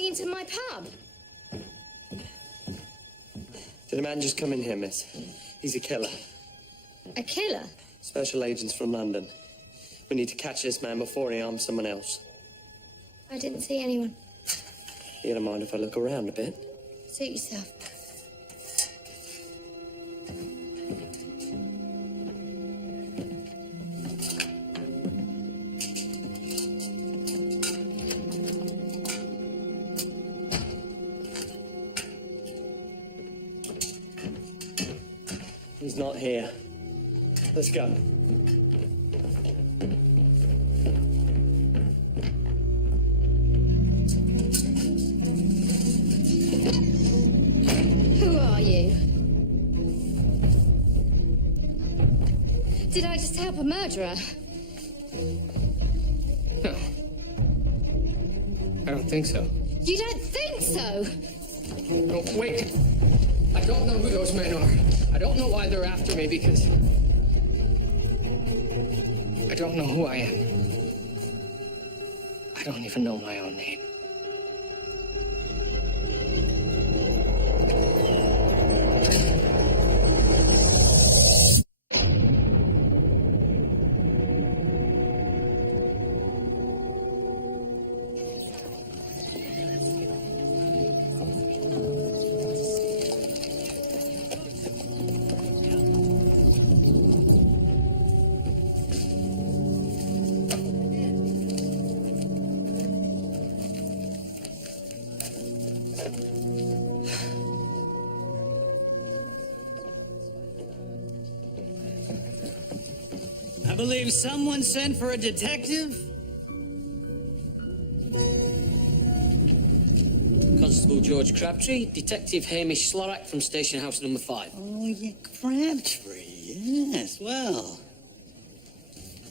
Into my pub. Did a man just come in here, miss? He's a killer. A killer? Special agents from London. We need to catch this man before he harms someone else. I didn't see anyone. You don't mind if I look around a bit? Suit yourself. He's not here. Let's go. Who are you? Did I just help a murderer? No. I don't think so. You don't think so? No, wait. I don't know who those men are. I don't know why they're after me because I don't know who I am. I don't even know my own name. I believe someone sent for a detective? Constable George Crabtree, Detective Hamish Slorak from Station House number 5. Oh, yeah, Crabtree. Yes, well.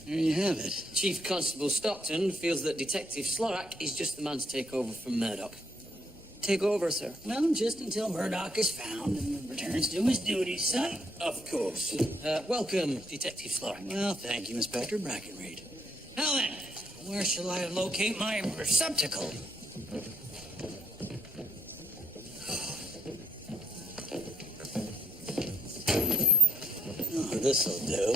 There you have it. Chief Constable Stockton feels that Detective Slorak is just the man to take over from Murdoch. Take over, sir. Well, just until Murdoch is found and returns to his duties, son. Of course. Welcome, Detective Slorak. Well, thank you, Inspector Brackenreed. Now then, where shall I locate my receptacle? Oh, this'll do.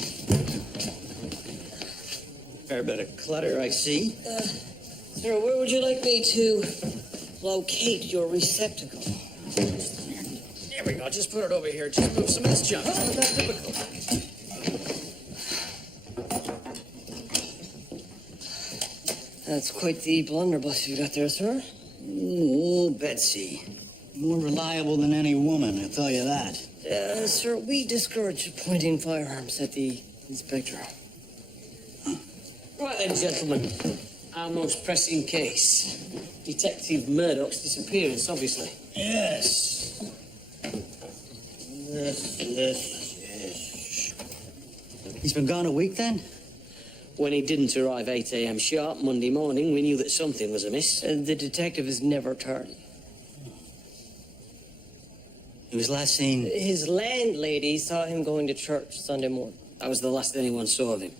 Fair bit of clutter, I see. Sir, where would you like me to locate your receptacle? There we go. Just put it over here. Just move some of this junk. It's not that difficult. That's quite the blunderbuss you got there, sir. Oh, Betsy. More reliable than any woman, I'll tell you that. Sir, we discourage pointing firearms at the inspector. Right then, gentlemen. Our most pressing case. Detective Murdoch's disappearance, obviously. Yes. Yes. He's been gone a week, then? When he didn't arrive 8 a.m. sharp Monday morning, we knew that something was amiss. The detective is never tardy. He was last seen... His landlady saw him going to church Sunday morning. That was the last anyone saw of him.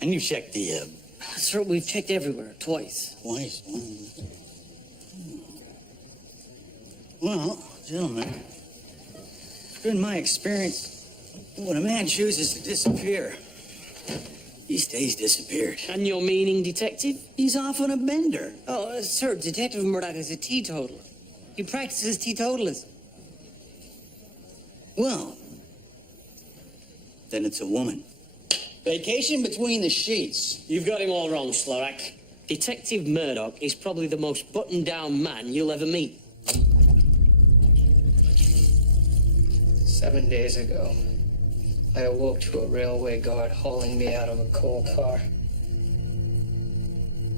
And you checked the, Sir, we've checked everywhere, twice. Twice? Well, gentlemen, it's been my experience, when a man chooses to disappear, he stays disappeared. And your meaning, Detective? He's often a bender. Oh, sir, Detective Murdoch is a teetotaler. He practices teetotalism. Well, then it's a woman. Vacation between the sheets. You've got him all wrong, Slorak. Detective Murdoch is probably the most buttoned-down man you'll ever meet. 7 days ago, I awoke to a railway guard hauling me out of a coal car.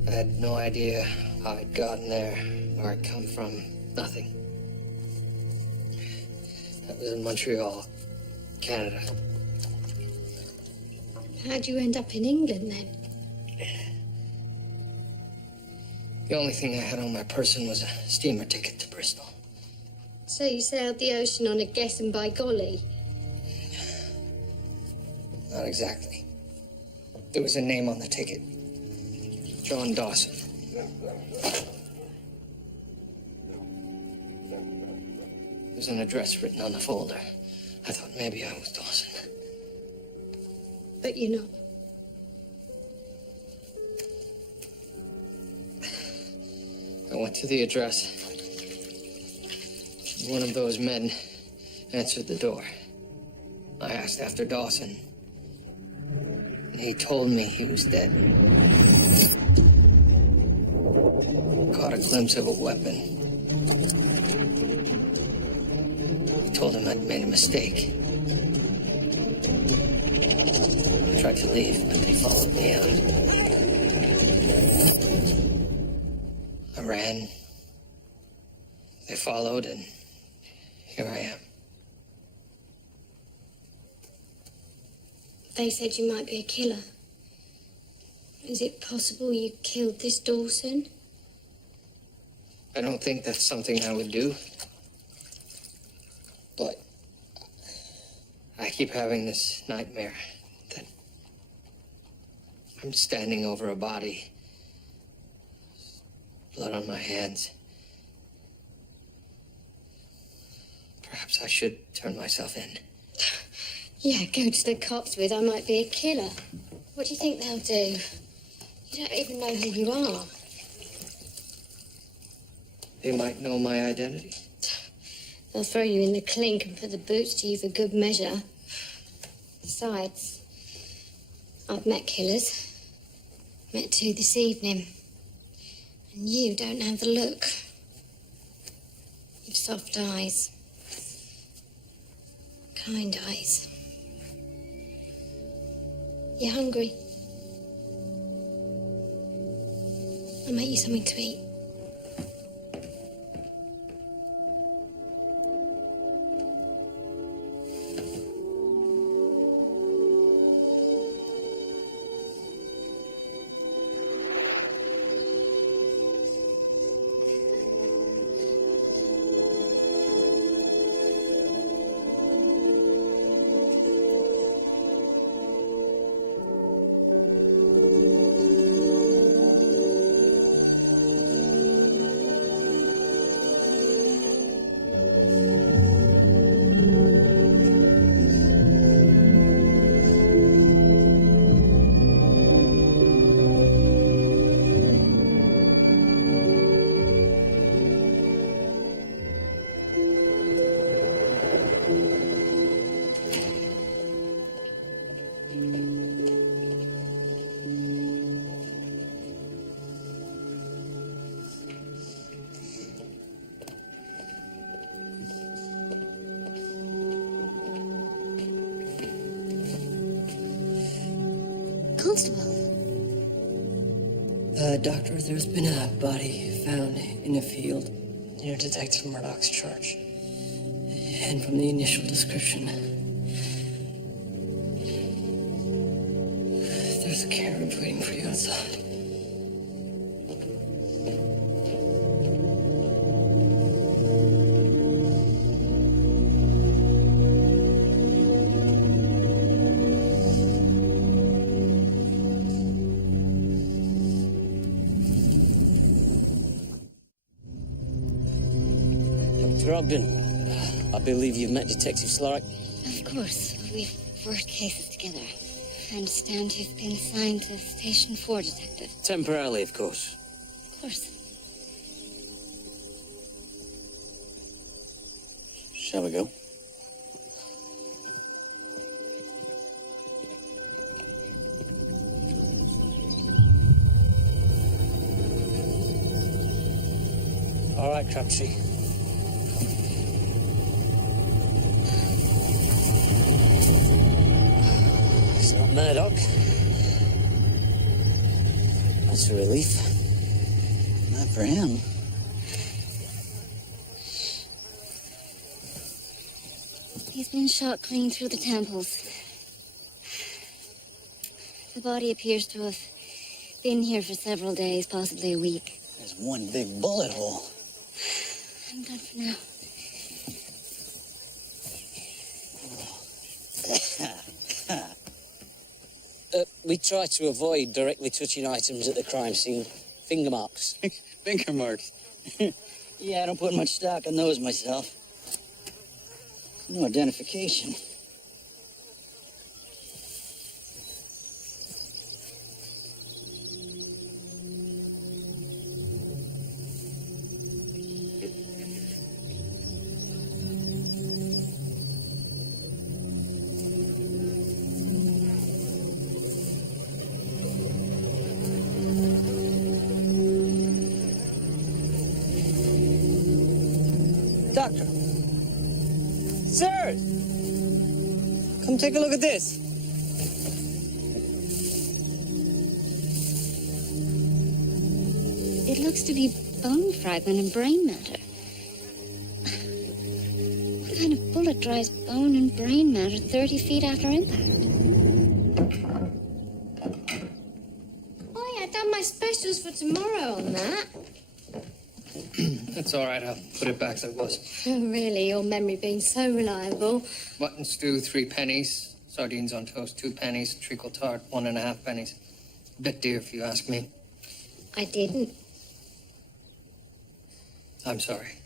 I had no idea how I'd gotten there, where I'd come from, nothing. That was in Montreal, Canada. How'd you end up in England then? The only thing I had on my person was a steamer ticket to Bristol. So you sailed the ocean on a guess and by golly? Not exactly. There was a name on the ticket. John Dawson. There was an address written on the folder. I thought maybe I was Dawson. But you're not. I went to the address. One of those men answered the door. I asked after Dawson. And he told me he was dead. Caught a glimpse of a weapon. I told him I'd made a mistake. I tried to leave, but they followed me out. I ran. They followed, and here I am. They said you might be a killer. Is it possible you killed this Dawson? I don't think that's something I would do. But I keep having this nightmare that I'm standing over a body. Blood on my hands. Perhaps I should turn myself in. Yeah, go to the cops with I might be a killer. What do you think they'll do? You don't even know who you are. They might know my identity. They'll throw you in the clink and put the boots to you for good measure. Besides, I've met killers. Met two this evening. And you don't have the look. You've soft eyes. Kind eyes. You hungry? I'll make you something to eat. Constable. Doctor, there's been a body found in a field. You're Detective Murdoch's church. And from the initial description, there's a carriage waiting for you outside. Dr. Ogden, I believe you've met Detective Slorick. Of course. We've worked cases together. I understand you've been assigned to Station 4, Detective. Temporarily, of course. Of course. Shall we go? All right, Crabtree. Murdoch. That's a relief. Not for him. He's been shot clean through the temples. The body appears to have been here for several days, possibly a week. There's one big bullet hole. I'm done for now. We try to avoid directly touching items at the crime scene. Finger marks. Finger marks. Yeah, I don't put much stock in those myself. No identification. Doctor. Sir! Come take a look at this. It looks to be bone fragment and brain matter. What kind of bullet drives bone and brain matter 30 feet after impact? Oh, yeah, I've done my specials for tomorrow on that. That's all right. I'll put it back as it was. Oh, really? Your memory being so reliable. Mutton stew, 3 pennies. Sardines on toast, 2 pennies. Treacle tart, 1.5 pennies. A bit dear, if you ask me. I didn't. I'm sorry.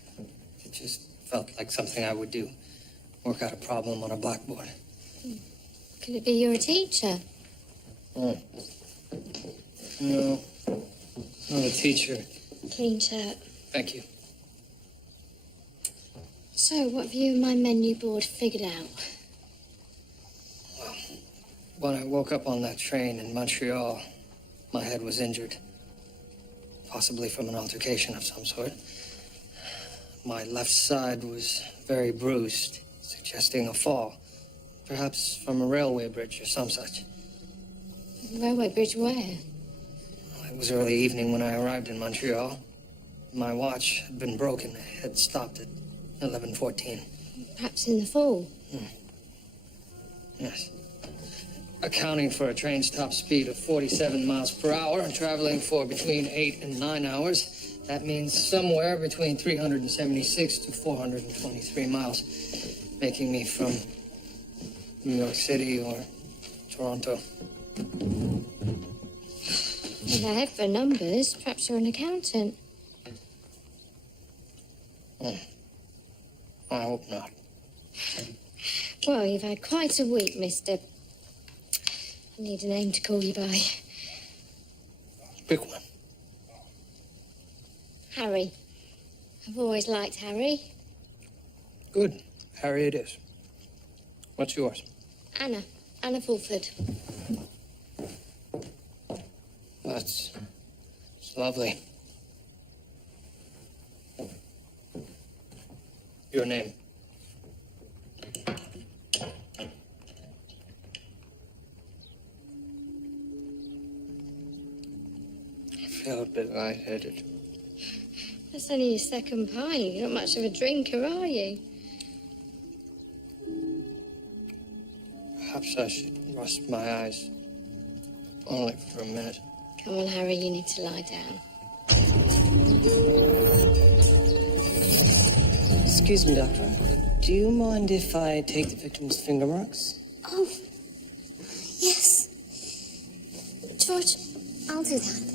It just felt like something I would do. Work out a problem on a blackboard. Could it be you're a teacher? Oh. No. Not a teacher. Clean shirt. Thank you. So, what have you and my menu board figured out? Well, when I woke up on that train in Montreal, my head was injured. Possibly from an altercation of some sort. My left side was very bruised, suggesting a fall. Perhaps from a railway bridge or some such. Railway bridge where? It was early evening when I arrived in Montreal. My watch had been broken. It had stopped at 11:14. Perhaps in the fall. Yes. Accounting for a train's top speed of 47 miles per hour and traveling for between 8 and 9 hours, that means somewhere between 376 to 423 miles, making me from New York City or Toronto. With a head for numbers, perhaps you're an accountant. I hope not. Well, you've had quite a week, mister. I need a name to call you by. Pick one. Harry. I've always liked Harry. Good. Harry it is. What's yours? Anna. Anna Fulford. It's lovely. Your name? I feel a bit lightheaded. That's only your second pint. You're not much of a drinker, are you? Perhaps I should rest my eyes. Only for a minute. Come on, Harry, you need to lie down. Excuse me, Doctor. Do you mind if I take the victim's finger marks? Oh, yes. George, I'll do that.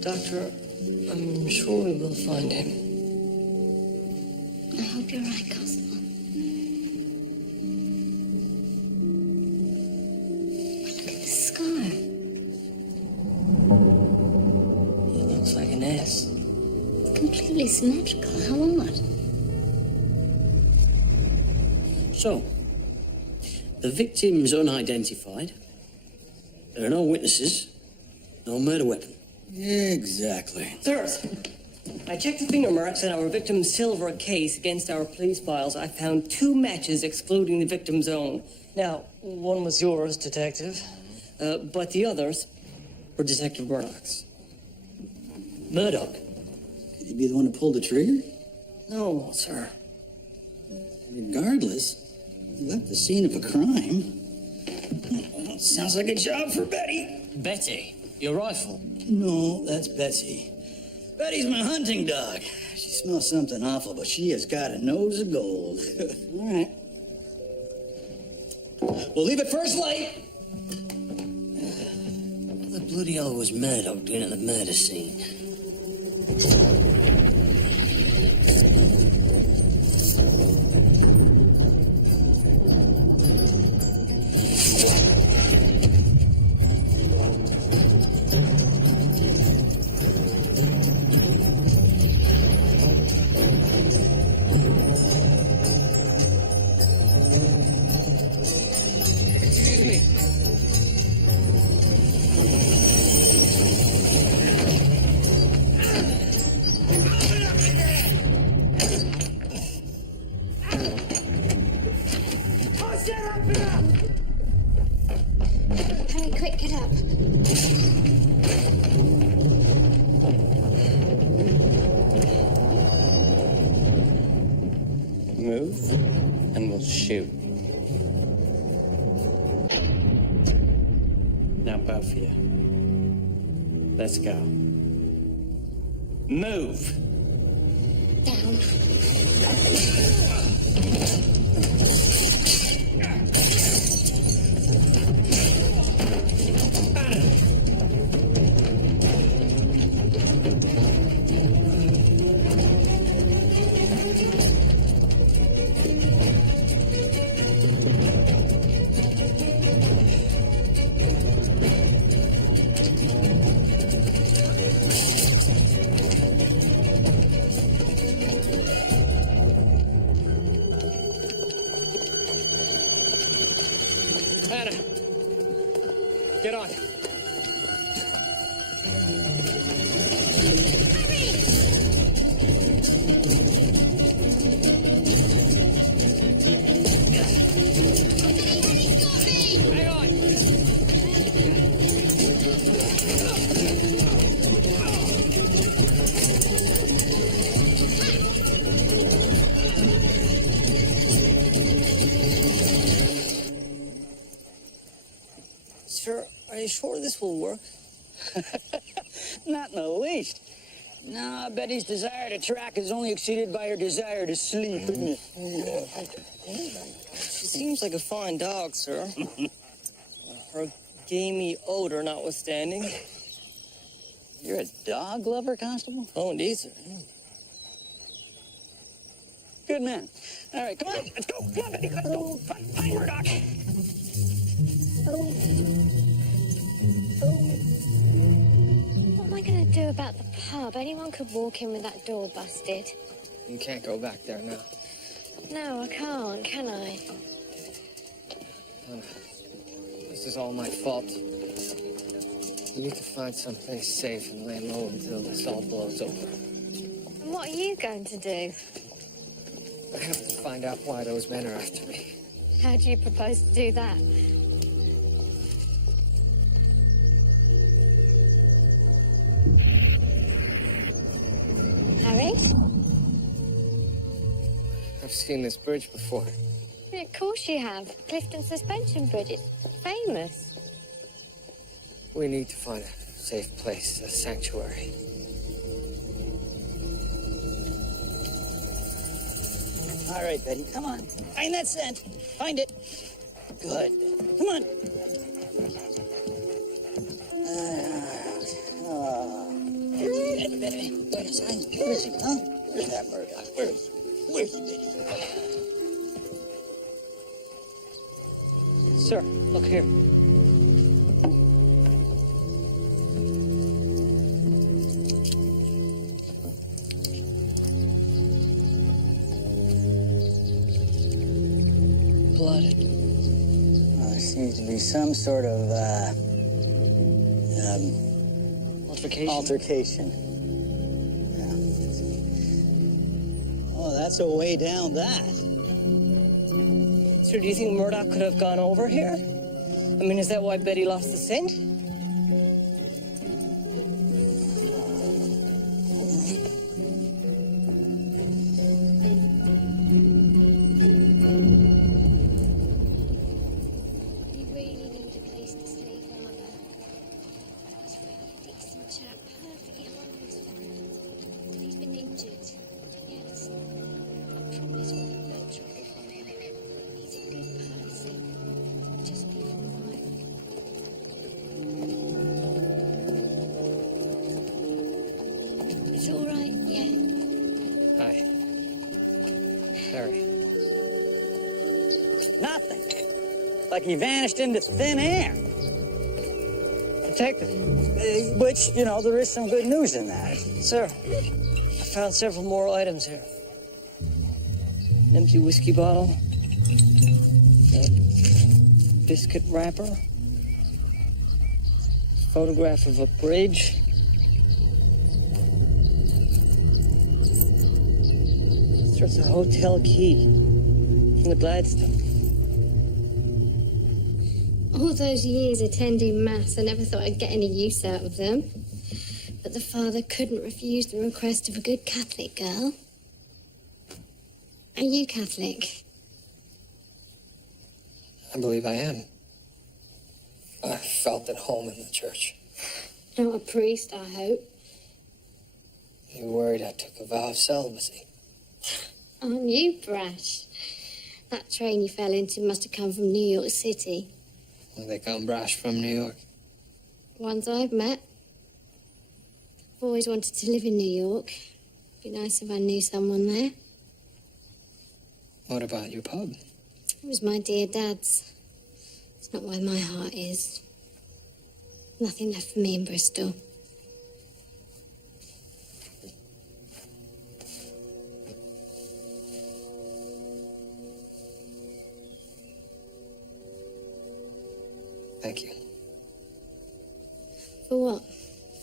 Doctor, I'm sure we will find him. I hope you're right, Constable. symmetrical. How odd. So, the victim's unidentified. There are no witnesses. No murder weapon. Exactly. Sirs, I checked the finger marks in our victim's silver case against our police files. I found 2 matches excluding the victim's own. Now, one was yours, Detective, but the others were Detective Murdoch's. Murdoch? Could he be the one who pulled the trigger? No, sir. Regardless, he left the scene of a crime. Well, sounds like a job for Betty. Betty, your rifle. No, that's Betsy. Betty's my hunting dog. She smells something awful, but she has got a nose of gold. All right. We'll leave it first light. What the bloody hell was Murdoch doing at the murder scene? Excuse me. Hurry, quick, get up. Move, and we'll shoot. Now, both of you. Let's go. Move! Down. Anna, get on. Hang on. Sir, are you sure this will work? Not in the least. No, Betty's desire to track is only exceeded by her desire to sleep, isn't it? She seems like a fine dog, sir. Her gamey odor notwithstanding. You're a dog lover, Constable? Oh, indeed, sir. Good man. All right, come on. Let's go. Come on, Betty. Let's go. Find Murdoch. What am I going to do about the pub? Anyone could walk in with that door busted. You can't go back there now. No, I can't, can I? Anna, this is all my fault. You need to find someplace safe and lay low until this all blows over. And what are you going to do? I have to find out why those men are after me. How do you propose to do that? Harry? I've seen this bridge before. Yeah, of course you have. Clifton Suspension Bridge. It's famous. We need to find a safe place, a sanctuary. All right, Betty, come on. Find that scent. Find it. Good. Come on. Betty. Where is he, huh? Where's that Murdoch? Where's he, Betty? Sir, look here. about it? Well, there seems to be some sort of, Altercation? altercation. Yeah. Oh, that's a way down that. Sir, do you think Murdoch could have gone over here? I mean, is that why Betty lost the scent? You really need a place to stay, Father. He's really a decent chap, perfectly harmless. He's been injured. Yes. I promise we'll have no trouble from him. He's a good person. Just leave him alone. It's all right, yeah. Hi. Harry. Nothing. Like he vanished into thin air. Detective. Which, you know, there is some good news in that. Sir, I found several more items here. An empty whiskey bottle. A biscuit wrapper. Photograph of a bridge. There's a hotel key from the Gladstone. All those years attending Mass, I never thought I'd get any use out of them. But the father couldn't refuse the request of a good Catholic girl. Are you Catholic? I believe I am. I felt at home in the church. Not a priest, I hope. You worried I took a vow of celibacy. Aren't you brash? That train you fell into must have come from New York City. Well, they come brash from New York. Ones I've met. I've always wanted to live in New York. Be nice if I knew someone there. What about your pub? It was my dear dad's. It's not where my heart is. Nothing left for me in Bristol. Thank you. For what?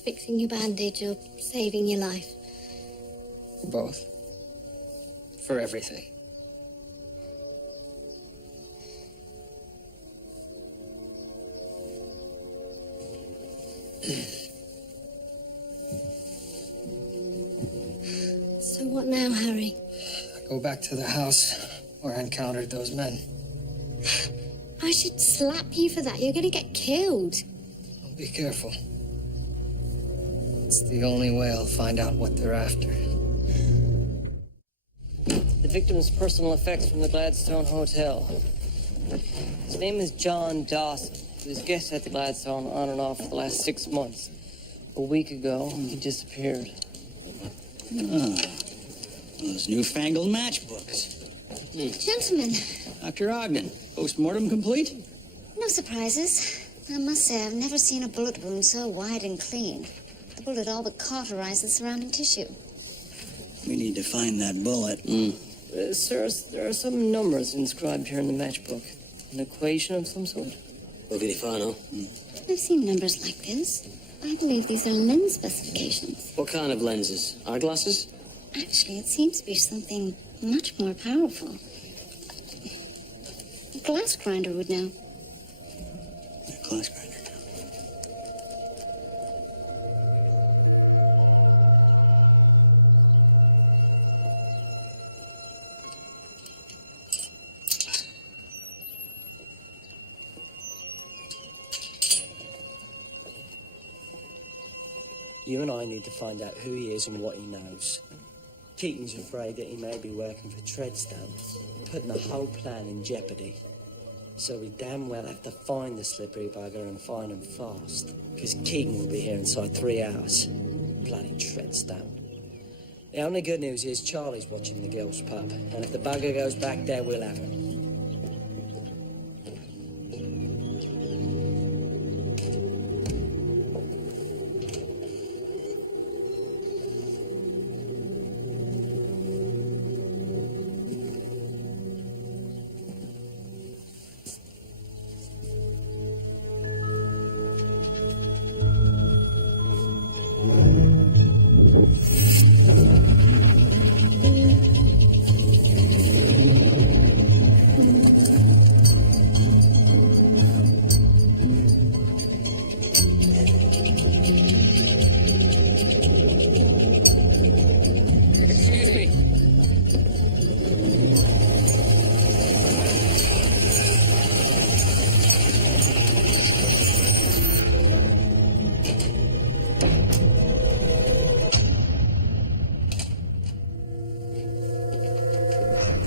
Fixing your bandage or saving your life? Both. For everything. So what now, Harry? I go back to the house where I encountered those men. I should slap you for that. You're going to get killed. Well, be careful. It's the only way I'll find out what they're after. The victim's personal effects from the Gladstone Hotel. His name is John Dawson. He was a guest at the Gladstone on and off for the last 6 months. A week ago, he disappeared. Oh, those newfangled matchbooks. Gentlemen, Dr. Ogden, post-mortem complete? no surprises. I must say, I've never seen a bullet wound so wide and clean. The bullet all but cauterized the surrounding tissue. We need to find that bullet. Sir, there are some numbers inscribed here in the matchbook. An equation of some sort? What did he find out? I've seen numbers like this. I believe these are lens specifications. What kind of lenses? Eyeglasses? Actually, it seems to be something much more powerful. A glass grinder would know. A glass grinder. You and I need to find out who he is and what he knows. Keating's afraid that he may be working for Treadstone, putting the whole plan in jeopardy. So we damn well have to find the slippery bugger and find him fast, because Keating will be here inside 3 hours. Bloody Treadstone. The only good news is Charlie's watching the girls' pub, and if the bugger goes back there, we'll have him.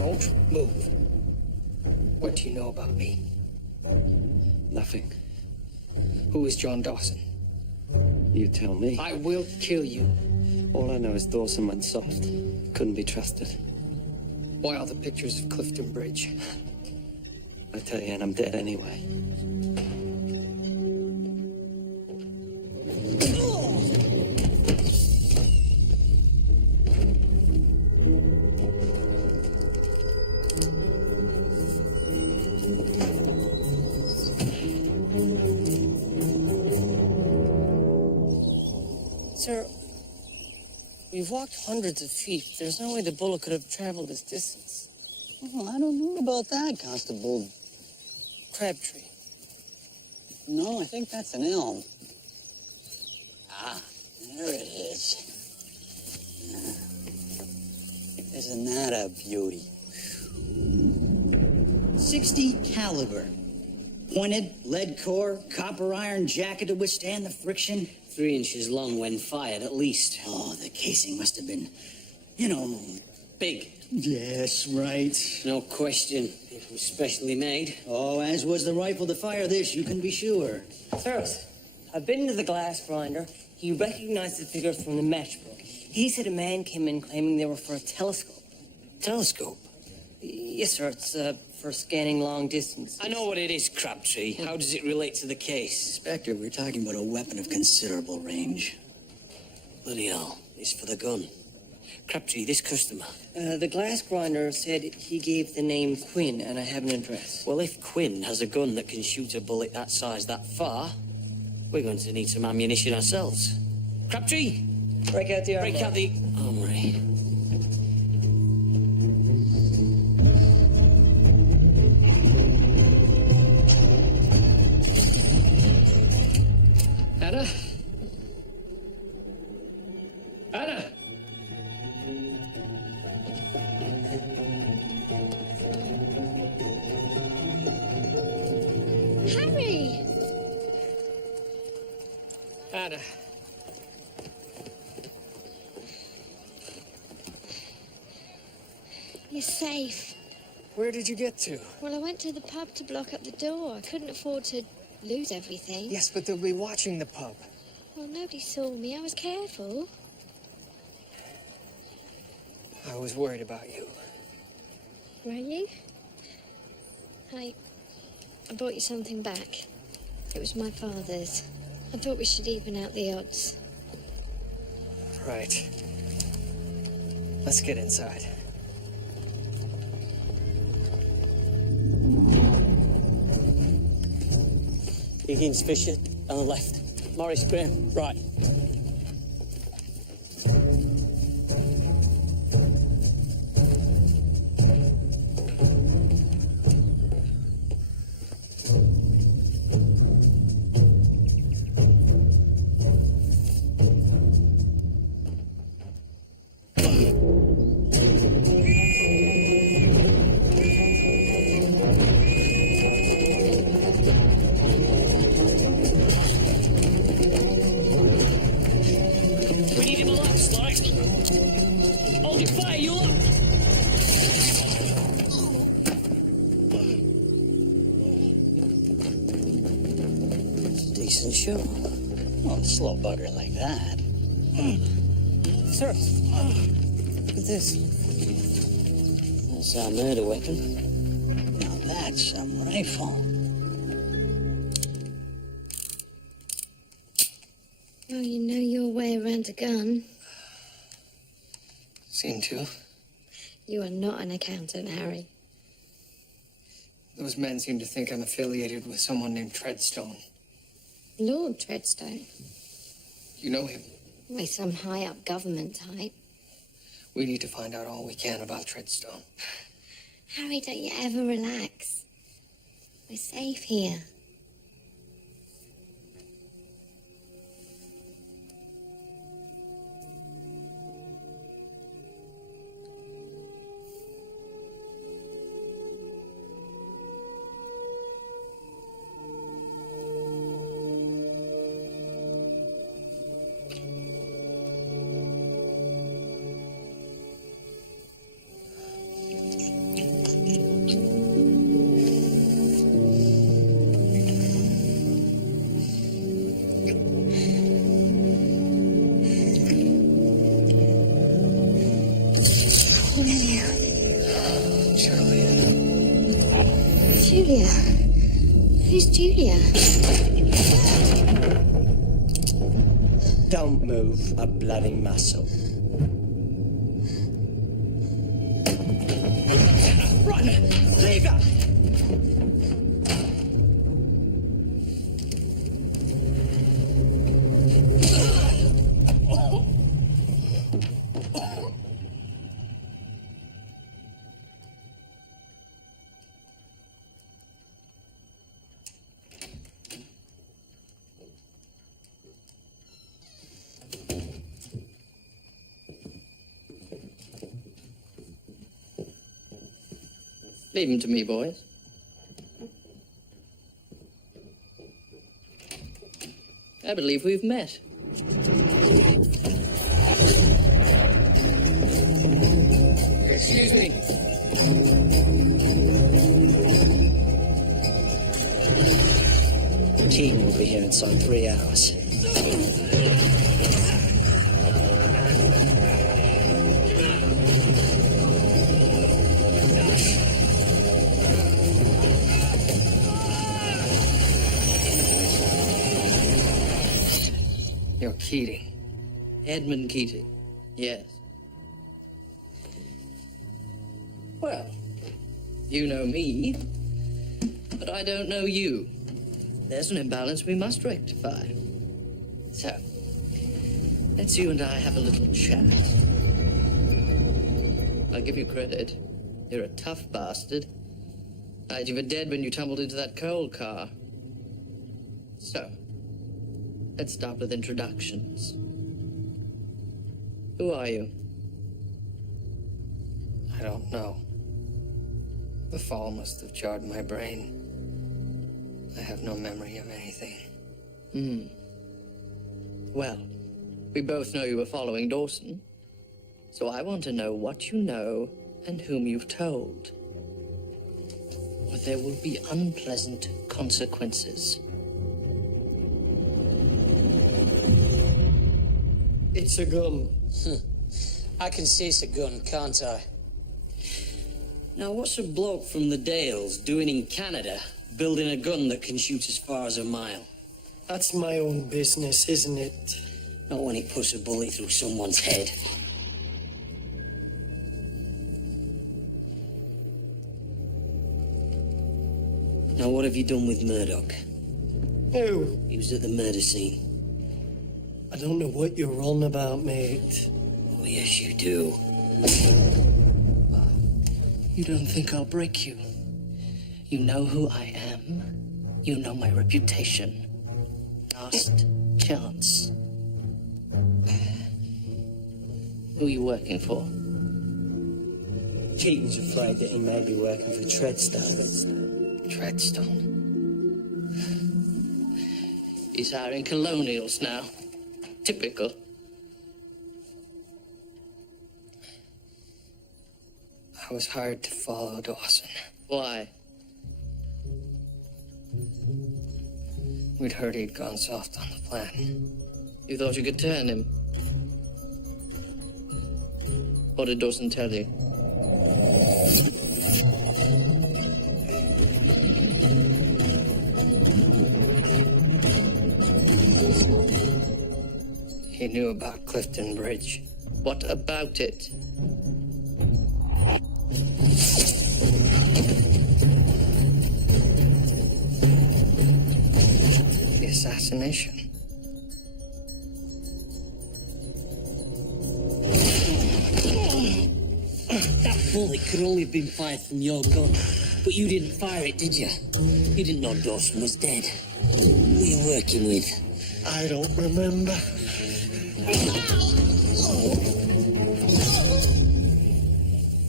Don't move. What do you know about me? Nothing. Who is John Dawson? You tell me. I will kill you. All I know is Dawson went soft. Couldn't be trusted. Why all the pictures of Clifton Bridge? I tell you, and I'm dead anyway. Sir, we've walked hundreds of feet. There's no way the bullet could have traveled this distance. Well, I don't know about that, Constable. Crabtree. No, I think that's an elm. Ah, there it is. Isn't that a beauty? 60 caliber. Pointed, lead core, copper iron jacket to withstand the friction. 3 inches long when fired, at least. Oh, the casing must have been, Big. Yes, right. No question. It was specially made. Oh, as was the rifle to fire this, you can be sure. Sirs, I've been to the glass grinder. He recognized the figures from the matchbook. He said a man came in claiming they were for a telescope. Telescope? Yes, sir. It's for scanning long distance. I know what it is, Crabtree. How does it relate to the case? Inspector, we're talking about a weapon of considerable range. Bloody hell. It's for the gun. Crabtree, this customer. The glass grinder said he gave the name Quinn, and I have an address. Well, if Quinn has a gun that can shoot a bullet that size that far, we're going to need some ammunition ourselves. Crabtree! Break out the armory. Break out the armory. Anna? Anna! Harry! Anna. You're safe. Where did you get to? Well, I went to the pub to block up the door. I couldn't afford to lose everything. Yes, but they'll be watching the pub. Well, nobody saw me. I was careful. I was worried about you. Were you? I brought you something back. It was my father's. I thought we should even out the odds. Right. Let's get inside. Higgins Fisher on the left. Morris Graham, right. We need him alive, Sly. Hold your fire, you up. Decent show. Oh, slow bugger like that. Sir, look at this. That's our murder weapon. Now that's some rifle. Well, you know your way around a gun. Seem to. You are not an accountant, Harry. Those men seem to think I'm affiliated with someone named Treadstone. Lord Treadstone. You know him. Why, some high-up government type. We need to find out all we can about Treadstone. Harry, don't you ever relax. We're safe here. Julia? Who's Julia? Don't move a bloody muscle. Run! Leave her! Leave him to me, boys. I believe we've met. Excuse me. Keaton will be here inside 3 hours. You're Keating. Edmund Keating. Yes. Well, you know me, but I don't know you. There's an imbalance we must rectify. So, let's you and I have a little chat. I'll give you credit. You're a tough bastard. You were dead when you tumbled into that coal car. So, let's start with introductions. Who are you? I don't know. The fall must have jarred my brain. I have no memory of anything. Well, we both know you were following Dawson. So I want to know what you know and whom you've told. Or there will be unpleasant consequences. It's a gun. I can see it's a gun, can't I? Now, what's a bloke from the Dales doing in Canada, building a gun that can shoot as far as a mile? That's my own business, isn't it? Not when it puts a bullet through someone's head. Now, what have you done with Murdoch? Who? He was at the murder scene. I don't know what you're on about, mate. Oh, yes, you do. You don't think I'll break you? You know who I am. You know my reputation. Last chance. Who are you working for? Keaton's afraid that he may be working for Treadstone. Treadstone. He's hiring colonials now. Typical. I was hired to follow Dawson. Why? We'd heard he'd gone soft on the plan. You thought you could turn him? What did Dawson tell you? He knew about Clifton Bridge. What about it? The assassination. That bullet could only have been fired from your gun. But you didn't fire it, did you? You didn't know Dawson was dead. Who were you working with? I don't remember.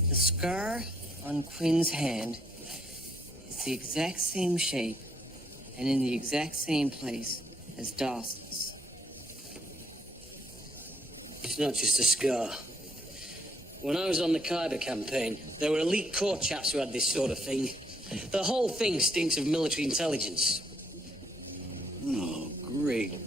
The scar on Quinn's hand is the exact same shape and in the exact same place as Dawson's. It's not just a scar. When I was on the Khyber campaign, there were elite corps chaps who had this sort of thing. The whole thing stinks of military intelligence. Oh, great.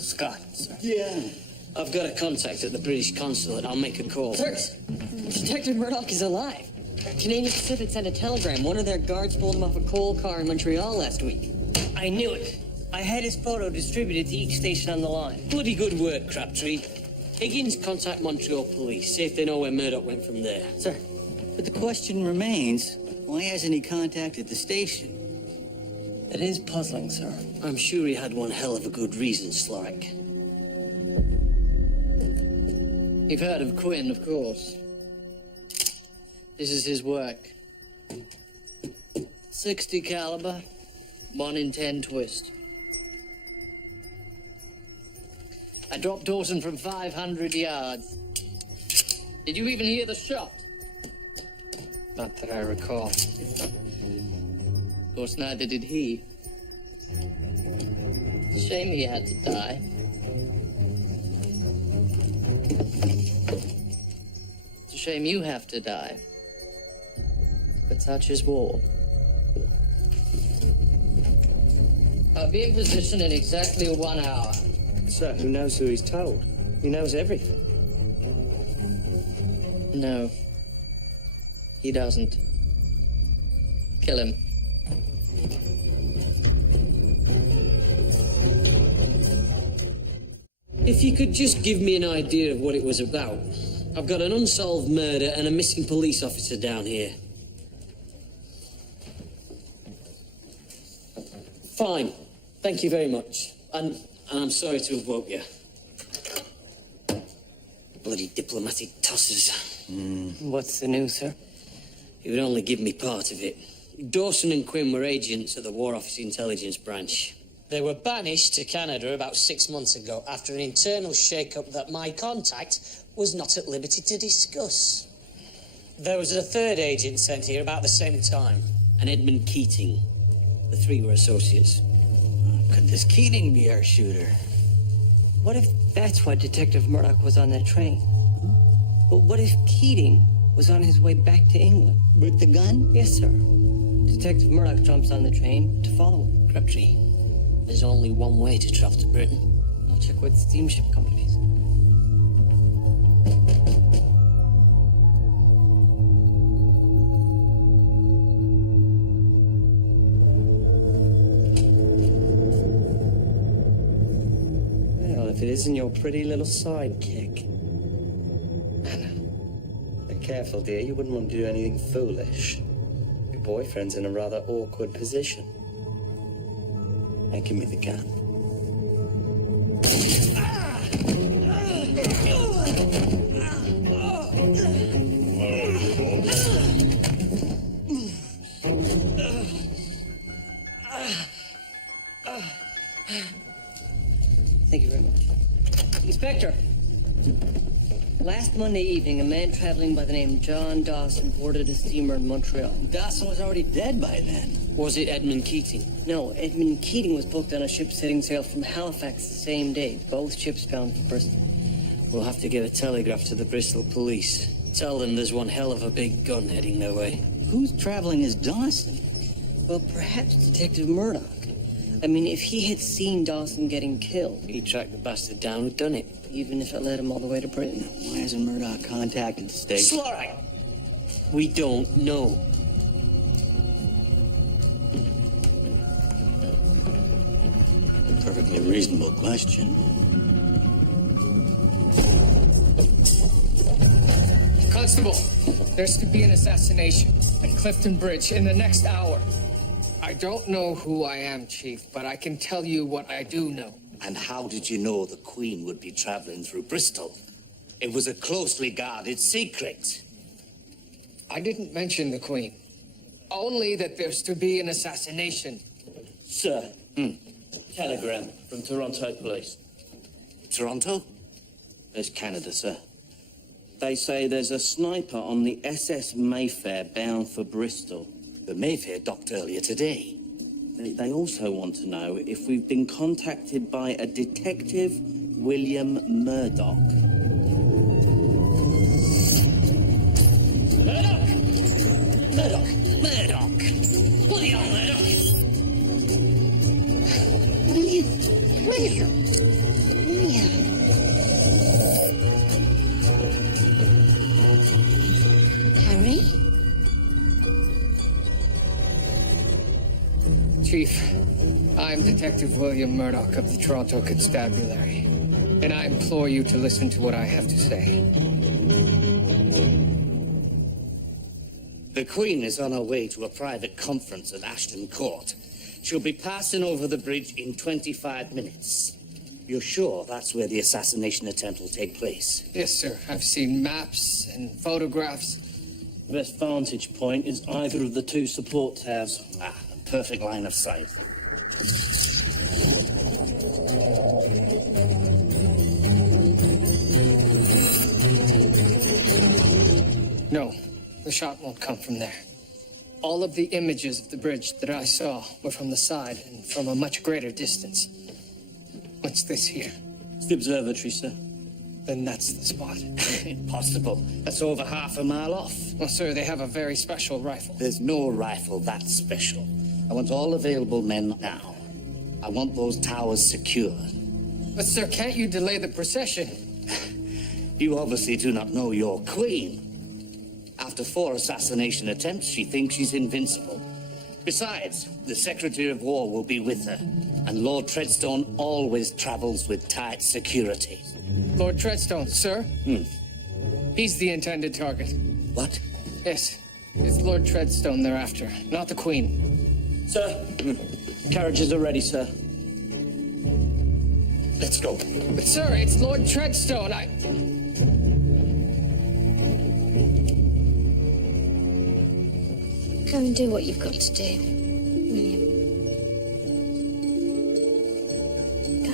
Scott, sir. Yeah. I've got a contact at the British consulate. I'll make a call. Sirs, Detective Murdoch is alive. Canadian Pacific sent a telegram. One of their guards pulled him off a coal car in Montreal last week. I knew it. I had his photo distributed to each station on the line. Bloody good work, Crabtree. Higgins, contact Montreal police. See if they know where Murdoch went from there. Sir, but the question remains, why hasn't he contacted the station? It is puzzling, sir. I'm sure he had one hell of a good reason, Sloric. You've heard of Quinn, of course. This is his work. 60 caliber, 1 in 10 twist. I dropped Dawson from 500 yards. Did you even hear the shot? Not that I recall. Of course, neither did he. It's a shame he had to die. It's a shame you have to die. But such is war. I'll be in position in exactly 1 hour. Sir, who knows who he's told? He knows everything. No. He doesn't. Kill him. If you could just give me an idea of what it was about. I've got an unsolved murder and a missing police officer down here. Fine. Thank you very much. And I'm sorry to have woke you. Bloody diplomatic tossers. What's the news, sir? He would only give me part of it. Dawson and Quinn were agents at the War Office Intelligence Branch. They were banished to Canada about 6 months ago after an internal shake-up that my contact was not at liberty to discuss. There was a third agent sent here about the same time. And Edmund Keating. The three were associates. Could this Keating be our shooter? What if that's why Detective Murdoch was on that train? But what if Keating was on his way back to England? With the gun? Yes, sir. Detective Murdoch jumps on the train to follow him. Crabtree, there's only one way to travel to Britain. I'll check with steamship companies. Well, if it isn't your pretty little sidekick. Be careful, dear. You wouldn't want to do anything foolish. Your boyfriend's in a rather awkward position. Now give me the gun. Thank you very much. Inspector, last Monday evening, a man traveling by the name John Dawson boarded a steamer in Montreal. Dawson was already dead by then. Was it Edmund Keating? No, Edmund Keating was booked on a ship setting sail from Halifax the same day. Both ships bound for Bristol. We'll have to get a telegraph to the Bristol police. Tell them there's one hell of a big gun heading their way. Who's traveling as Dawson? Well, perhaps Detective Murdoch. I mean, if he had seen Dawson getting killed, He tracked the bastard down who'd done it. even if it led him all the way to Britain. Why hasn't Murdoch contacted the station? Sloric! We don't know. Perfectly reasonable question. Constable, there's to be an assassination at Clifton Bridge in the next hour. I don't know who I am, Chief, but I can tell you what I do know. And how did you know the Queen would be traveling through Bristol? It was a closely guarded secret. I didn't mention the Queen. Only that there's to be an assassination. Sir. Telegram from Toronto Police. Toronto? There's Canada, sir. They say there's a sniper on the SS Mayfair bound for Bristol. The Mayfair docked earlier today. They also want to know if we've been contacted by a detective, William Murdoch. Murdoch! Murdoch! Murdoch! Bloody hell, Murdoch! William! Harry? Chief, I'm Detective William Murdoch of the Toronto Constabulary, and I implore you to listen to what I have to say. The Queen is on her way to a private conference at Ashton Court. She'll be passing over the bridge in 25 minutes. You're sure that's where the assassination attempt will take place? Yes, sir. I've seen maps and photographs. The best vantage point is either of the two support towers. Ah, a perfect line of sight. No, the shot won't come from there. All of the images of the bridge that I saw were from the side and from a much greater distance. What's this here? It's the observatory, sir. Then that's the spot. Impossible. That's over half a mile off. Well, sir, they have a very special rifle. There's no rifle that special. I want all available men now. I want those towers secured. But, sir, can't you delay the procession? You obviously do not know your Queen. After 4 assassination attempts, she thinks she's invincible. Besides, the Secretary of War will be with her, and Lord Treadstone always travels with tight security. Lord Treadstone, sir? He's the intended target. What? Yes, it's Lord Treadstone they're after, not the Queen. Sir, carriages are ready, sir. Let's go. But, sir, it's Lord Treadstone. Go and do what you've got to do, William. Go.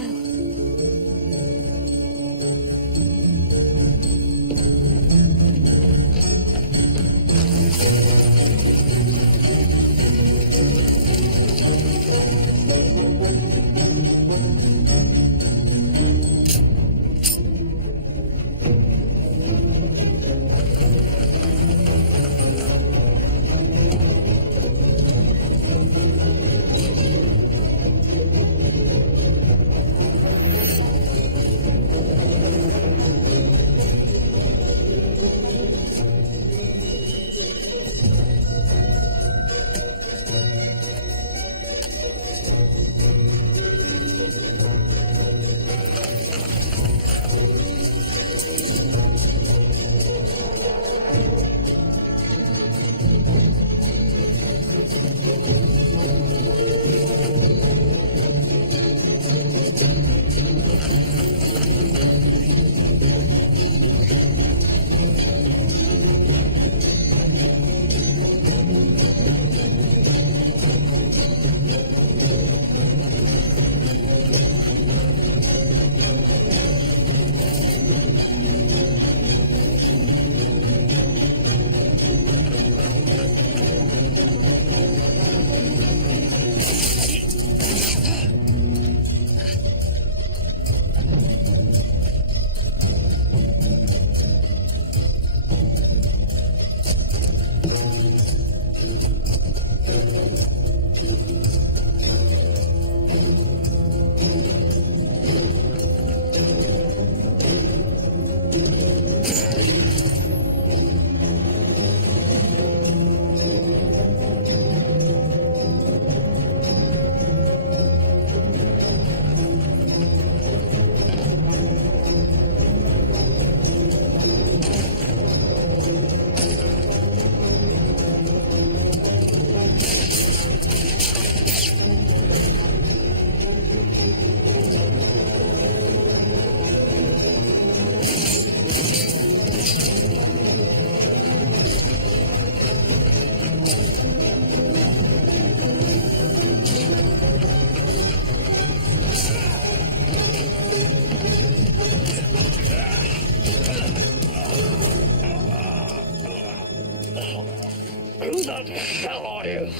Who the hell are you?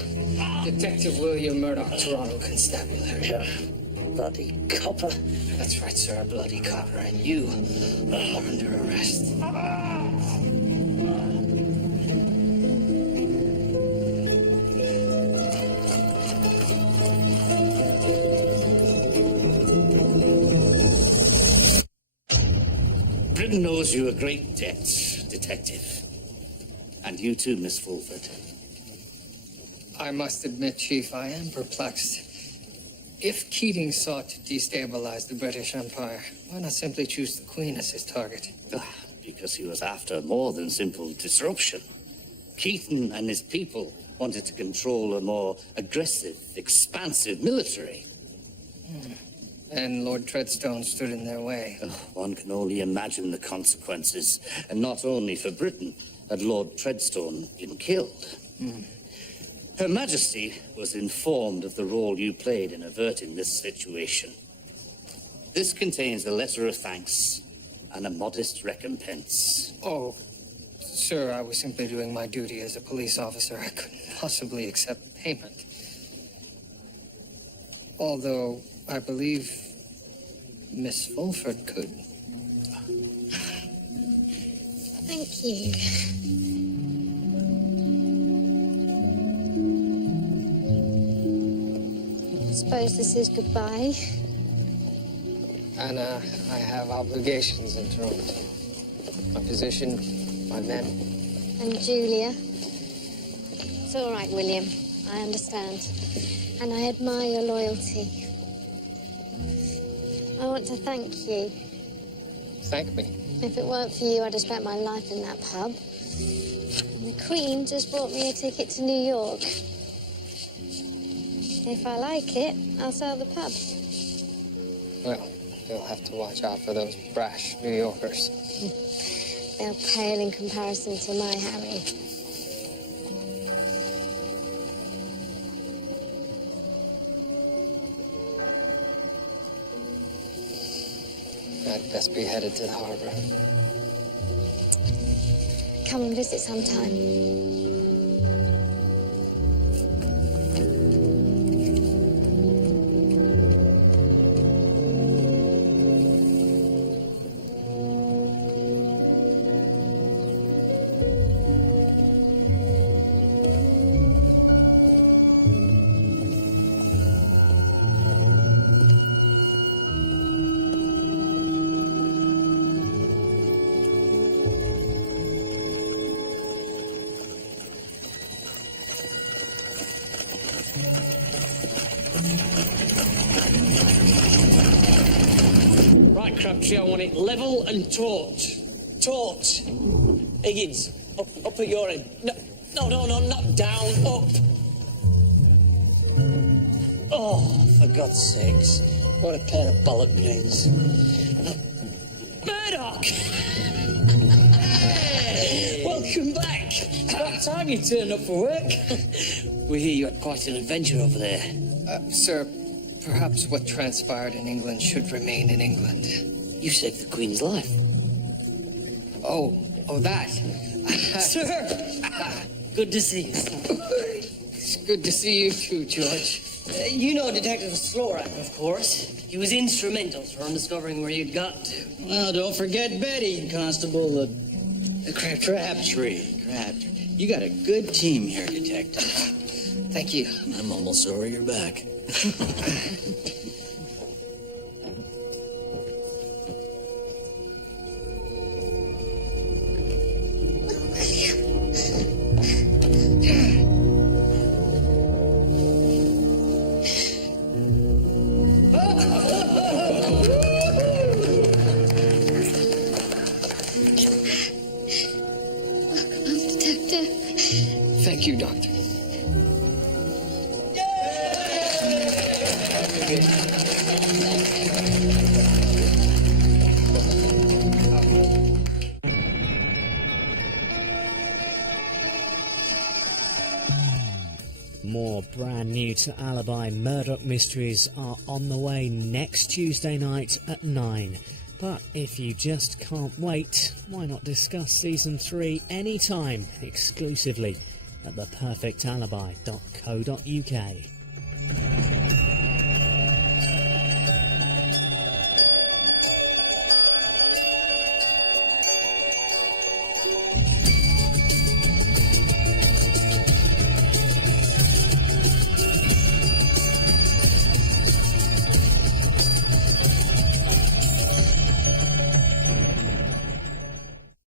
Detective William Murdoch, Toronto Constabulary. Bloody copper. That's right, sir, a bloody copper, and you are under arrest. Britain owes you a great debt, Detective. And you too, Miss Fulford. I must admit, Chief, I am perplexed. If Keating sought to destabilize the British Empire, why not simply choose the Queen as his target? Because he was after more than simple disruption. Keating and his people wanted to control a more aggressive, expansive military. And Lord Treadstone stood in their way. One can only imagine the consequences, and not only for Britain had Lord Treadstone been killed. Her Majesty was informed of the role you played in averting this situation. This contains a letter of thanks and a modest recompense. Oh, sir, I was simply doing my duty as a police officer. I couldn't possibly accept payment. Although, I believe Miss Fulford could. Thank you. I suppose this is goodbye. Anna, I have obligations in Toronto. My position, my men. And Julia. It's all right, William. I understand. And I admire your loyalty. I want to thank you. Thank me. If it weren't for you, I'd have spent my life in that pub. And the Queen just bought me a ticket to New York. If I like it, I'll sell the pub. Well, you'll have to watch out for those brash New Yorkers. They're pale in comparison to my Harry. I'd best be headed to the harbor. Come and visit sometime. Right, Crabtree, I want it level and taut. Taut. Higgins, up at your end. No, not down, up. Oh, for God's sakes. What a pair of bollock brains. Murdoch! Hey. Welcome back. About time you turned up for work. We hear you had quite an adventure over there. Sir, perhaps what transpired in England should remain in England. You saved the Queen's life. Oh, that. Sir! Good to see you. It's good to see you too, George. You know Detective Slorak, of course. He was instrumental for undiscovering where you'd got to. Well, don't forget Betty, Constable Crabtree. Crabtree. You got a good team here, Detective. Thank you. I'm almost sorry you're back. Thank you, Doctor. More brand new to Alibi Murdoch mysteries are on the way next Tuesday night at 9. But if you just can't wait, why not discuss Season 3 anytime, exclusively at theperfectalibi.co.uk.